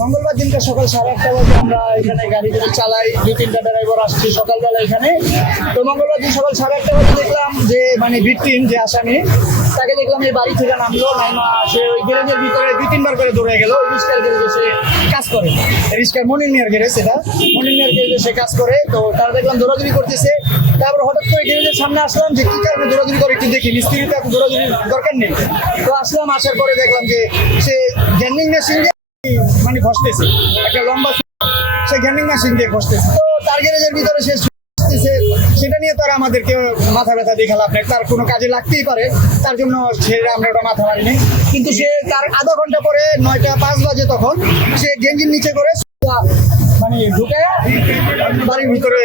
মঙ্গলবার দিনটা সকাল 8:30 বাজে আমরা এখানে গাড়ি চালাই, 2-3টা ড্রাইভার আসছি সকালবেলা এখানে। তো মঙ্গলবার দিন সকাল 8:30 বাজে দেখলাম যে মানে ভিকটিম যে আসামি, তাকে দেখলাম এই বাড়ি থেকে নামলো, নাইমা সে ওই গ্যারেজের ভিতরে 2-3 বার করে দৌড়ে গেল। রিস্কার গ্যারেজে সে কাজ করে, রিস্কার মনির মিয়ার গ্যারেজ, সেটা মনির মিয়ার গ্যারেজে সে কাজ করে। তো তারা দেখলাম দৌড়াদৌড়ি করতেছে। তারপর হঠাৎ করে গ্যারেজের সামনে আসলাম যে কি কারণে দৌড়াদৌড়ি করে একটু দেখি, মিস্ত্রিতে এত দৌড়াদৌড়ির দরকার নেই। তো আসলাম, আসার পরে দেখলাম যে সে গ্যান্ডিং মেশিন দিয়ে মানে ঘষতেছে, একটা লম্বা সে গ্যান্ডিং মেশিন দিয়ে ঘষতেছে। তো তার গ্যারেজের ভিতরে সে সেটা নিয়ে তো আর আমাদেরকে মাথা ব্যথা দেখালাম আপনার, তার কোনো কাজে লাগতেই পারে, তার জন্য সে আমরা ওটা মাথা মারিনি। কিন্তু সে তার আধা ঘন্টা পরে 9:05 বাজে তখন সে গেঞ্জির নিচে করে মানে ঢুকে বাড়ির ভিতরে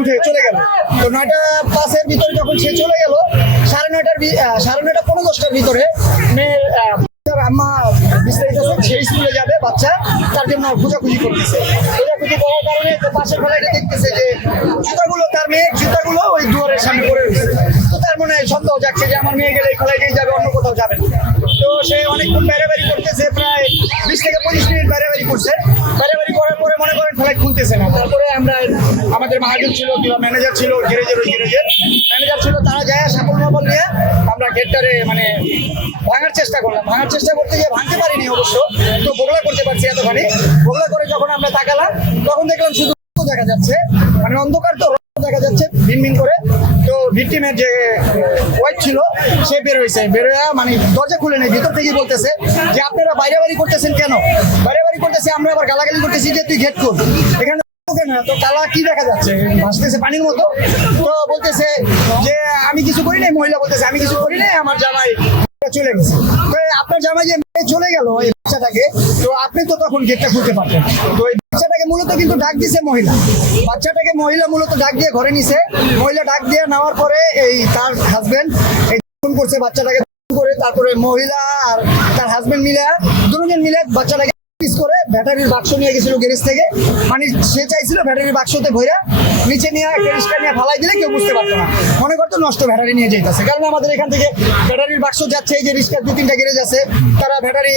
উঠে চলে গেল। তো 9:05-এর ভিতরে যখন সে চলে গেল, 9:30 পৌনে 10টার ভিতরে মেয়ের আম্মা বিস্তারিত সেই স্কুলে যাবে বাচ্চা, তার জন্য খোঁজাখুঁজি করতেছে। খোঁজাখুঁজি করার কারণে পাশের ফ্লাইটে দেখতেছে যে জুতাগুলো, তার মেয়ের জুতাগুলো ওই দুয়ারের সামনে পড়ে রয়েছে। তো তার মনে সন্দেহ যাচ্ছে যে আমার মেয়ে গেলে এই ফ্লাইটেই যাবে, অন্য কোথাও যাবে না। তো সে অনেকক্ষণ বেড়াবাড়ি করতেছে, প্রায় 20 থেকে 25 মিনিট বেড়াবাড়ি করছে। বেড়াবাড়ি করার পরে মনে করেন ফ্লাইট খুলতেছে না। তারপরে আমরা আমাদের মহাজন ছিল কিংবা ম্যানেজার ছিল, গ্যারেজের ম্যানেজার ছিল, তারা যায় সাপল মাপল নিয়ে আমরা গেটটারে মানে ভাঙার চেষ্টা করলাম। ভাঙার চেষ্টা করতে গিয়ে ভাঙতে পারিনি অবশ্য, তো বোগলা করতে পারছি এতখানি। বোগলা করে যখন আমরা তাকালাম তখন দেখলাম শুধু দেখা যাচ্ছে, মানে অন্ধকার তো দেখা যাচ্ছে ভিনভিন করে। তো ভিকটিমের যে ওয়াইফ ছিল সে বেরোয় মানে দরজা খুলে নেই, ভিতর থেকেই বলতেছে যে আপনারা বাইরে বাড়ি করতেছেন কেন? বাইরে বাড়ি করতেছে, আমরা আবার গালাগালি করতেছি যে তুই গেট খোল, এখানে না। তো কালা কি দেখা যাচ্ছে, ভাসতেছে পানির মতো। তো বলতেছে যে আমি কিছু করি নাই, মহিলা বলতেছে আমি কিছু করি নাই, আমার জামাই চলে গেছে। তো আপনার জামাই যে চলে গেল এই বাচ্চাটাকে, তো আপনি তো তখন গেটটা খুলতে পারতেন। তো এই বাচ্চাটাকে মূলত কিন্তু ডাক দিছে মহিলা, বাচ্চাটাকে মহিলা মূলত ডাক দিয়ে ঘরে নিছে। মহিলা ডাক দিয়ে নেওয়ার পরে এই তার হাজবেন্ড এই ফোন করছে বাচ্চাটাকে করে, তারপরে মহিলা আর তার হাজবেন্ড মিলে দুজন মিলে বাচ্চাটাকে করে ব্যাটারির বাক্স নিয়ে গেছিল গ্যারেজ থেকে। মানে সে চাইছিল ব্যাটারির বাক্সতে ভইরা নিচে নিয়ে রিস্কা নিয়ে ফালাই দিলে কেউ বুঝতে পারতো না, মনে করতো নষ্ট ব্যাটারি নিয়ে যেতেছে। কারণ আমাদের এখান থেকে ব্যাটারির বাক্স যাচ্ছে, এই যে রিস্কার 2-3টা গ্যারেজ আছে, তারা ব্যাটারি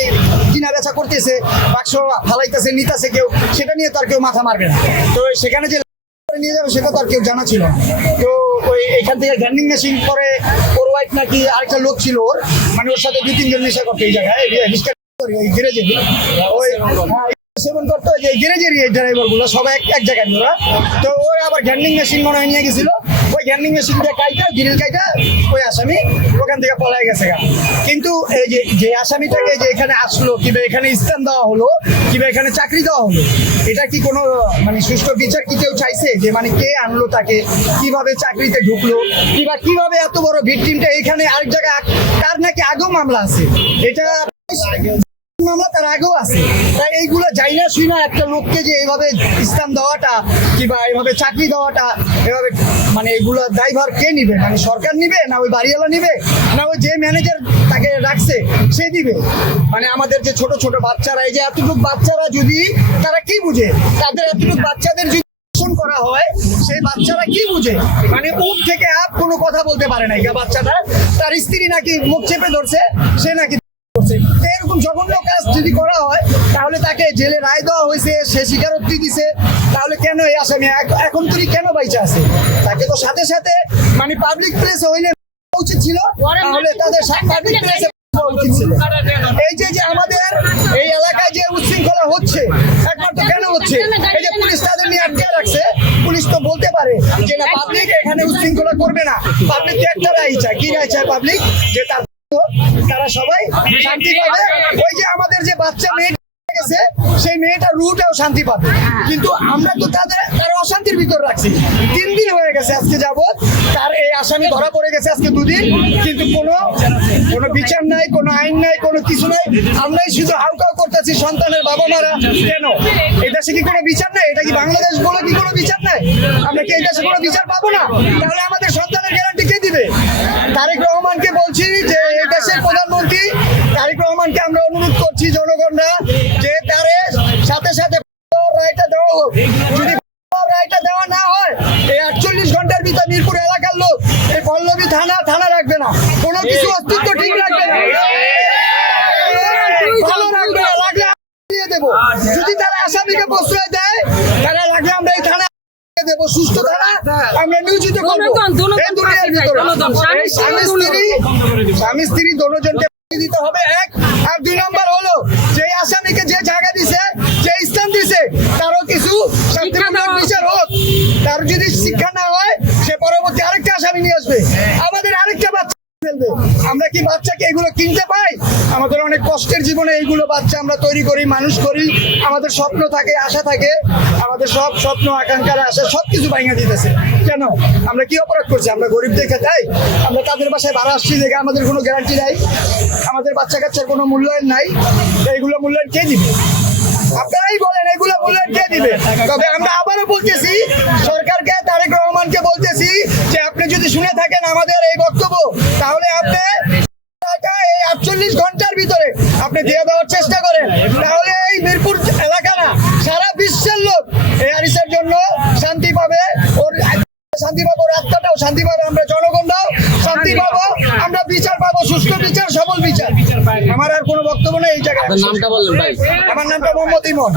কিনা বেচা করতেছে, বাক্স ফালাইতেছে নিতেছে, কেউ সেটা নিয়ে তার কেউ মাথা মারবে না। তো সেখানে যে নিয়ে যাবে সেটা তো আর কেউ জানা ছিল না। তো ওই এখান থেকে গ্যান্ডিং মেশিন করে ওর ওয়াইফ নাকি আরেকটা লোক ছিল ওর, মানে ওর সাথে 2-3 জন নেশা করতো এই জায়গায় সেবন করতো, যে গ্যারেজের ড্রাইভার গুলো সবাই এক জায়গায় ধরা। তো ওই আবার গ্যান্ডিং মেশিন মনে হয় নিয়ে গেছিল, ওই গ্যান্ডিং মেশিন দিয়ে কাইটা গ্রিল কাইটা ওই আসামি ওখান থেকে পলাই গেছে। কিন্তু এই যে আসামিটাকে যে এখানে আসলো কিংবা এখানে স্থান দেওয়া হলো কিংবা এখানে চাকরি দেওয়া হলো, এটা কি কোনো মানে সুষ্ঠু বিচার কি কেউ চাইছে? যে মানে কে আনলো তাকে, কিভাবে চাকরিতে ঢুকলো, কিংবা কিভাবে এত বড় ভিকটিমটা এখানে আরেক জায়গায়, তার নাকি আগেও মামলা আছে, এটা মামলা তার আগেও আছে। তাই এইগুলো যাই না শুই না একটা লোককে যে এইভাবে ইসলাম দেওয়াটা কিংবা এইভাবে চাকরি দেওয়াটা, এভাবে মানে এগুলো দায়ভার কে নিবে? মানে সরকার নিবে, না ওই বাড়িওয়ালা নিবে, না ওই যে ম্যানেজার তাকে রাখছে সে দিবে? মানে আমাদের যে ছোট ছোট বাচ্চারা, এই যে এতটুকু বাচ্চারা যদি তারা কি বুঝে, তাদের এতটুকু বাচ্চাদের যদি করা হয় সেই বাচ্চারা কি বুঝে? মানে উঠ থেকে আপ কোনো কথা বলতে পারে না। বাচ্চাটা তার স্ত্রী নাকি মুখ চেপে ধরছে, সে নাকি এরকম জঘন্য কাজ যদি করা হয় তাহলে তাকে জেলে রায় দেওয়া হয়েছে, সে স্বীকারোক্তি দিছে, তাহলে কেন এই আসামি এখন তুই কেন বাইচা আছে? তাকে তো সাথে সাথে মানে পাবলিক প্লেসে হইলে উচিত ছিল, তাহলে তাদের পাবলিক প্লেসে উচিত ছিল। এই যে আমাদের এই এলাকায় যে উচ্ছৃঙ্খলা হচ্ছে, একমাত্র কেন হচ্ছে? এই যে পুলিশ তাদের নিয়ে আটকে রাখছে। পুলিশ তো বলতে পারে যে না, পাবলিক এখানে উচ্ছৃঙ্খলা করবে না। পাবলিক একটা রায় চায়, কি রায় চায় পাবলিক? যে তারা সবাই শান্তি পাবে। ওই যে আমাদের যে বাচ্চা মেয়ে গেছে, সেই মেয়েটার রুটেও শান্তি পাবে। কিন্তু আমরা তো তার অশান্তির ভিতর রাখছি। 3 দিন হয়ে গেছে আজকে যাবত, তার এই আসামি ধরা পড়ে গেছে আজকে 2 দিন, কিন্তু কোনো বিচার নাই, কোনো আইন নাই, কোনো কিছু নাই। আমরাই শুধু হাউকাউ করতেছি সন্তানের বাবা মারা। কেন এই দেশে কি কোনো বিচার নাই? এটা কি বাংলাদেশ বলে কি কোনো বিচার নাই? আমরা কি এই দেশে কোনো বিচার পাবো না? তাহলে আমাদের সন্তানের গ্যারান্টি কে দিবে? তারেক রহমানকে বলছি যে এই দেশের প্রধানমন্ত্রী তারেক রহমানকে আমরা অনুরোধ করছি জনগণরা, যে তারে সাথে সাথে রায়টা দেওয়া হোক। যদি রায়টা দেওয়া না হয়, এই 48 ঘন্টার ভিতর মিরপুর এলাকার লোক এই পল্লবী থানা রাখবে না, কোনো কিছু অস্তিত্ব ঠিক রাখবে না, ভালো রাখবে না, রাখলে দেবো। যদি তারা আসামিকে প্রশ্রয় দেয় তারা লাগলে আমরা এই থানা দেবো, সুস্থ থানা আমরা নিয়োজিত করবো এই দুনিয়ার ভিতরে। এই স্বামী স্ত্রী দোনোজনকে দিতে হবে এক। আর 2 নম্বর হলো যে আসামিকে যে জায়গা দিছে, যে স্থান দিছে, তারও কিছু শান্তিপূর্ণ বিচার হোক। তার যদি শিক্ষা না হয় সে পরবর্তী আরেকটা আসামি নিয়ে আসবে, আমাদের আরেকটা বাচ্চা ফেলবে। আমরা কি বাচ্চাকে এগুলো কিনতে পাই? আমাদের অনেক কষ্টের জীবনে এইগুলো বাচ্চা আমরা তৈরি করি, মানুষ করি, আমাদের স্বপ্ন থাকে, আশা থাকে, আমাদের সব স্বপ্ন আকাঙ্ক্ষার আশা সবকিছু ভাঙা দিতেছে কেন? আমরা কি অপরাধ করছি? আমরা গরিব দেখে তাই? আমরা তাদের বাসায় ভাড়া আসছি দেখে আমাদের কোনো গ্যারান্টি নাই, আমাদের বাচ্চা কাচ্চার কোনো মূল্যায়ন নাই। এইগুলো মূল্যায়ন কে দিবে? আপনারাই বলেন এগুলো মূল্যায়ন কে দিবে? তবে আমরা আবারও বলতেছি সরকারকে, তারেক রহমানকে বলতেছি যে আপনি যদি শুনে থাকেন আমাদের এই বক্তব্য, তাহলে আপনি এই 48 ঘন্টার ভিতরে আপনি দিয়ে দেওয়ার চেষ্টা করেন। তাহলে এই মিরপুর এলাকা না, সারা বিশ্বের লোক এই আরিসের জন্য শান্তি পাবে, ওর শান্তি পাবো, ওর আত্মাটাও শান্তি পাবে, আমরা জনগণরাও শান্তি পাবো, আমরা বিচার পাবো, সুষ্ঠু বিচার, সবল বিচার। আমার আর কোনো বক্তব্য নেই এই জায়গায়। নামটা বললেন ভাই? আমার নামটা মোহাম্মদ ইমন।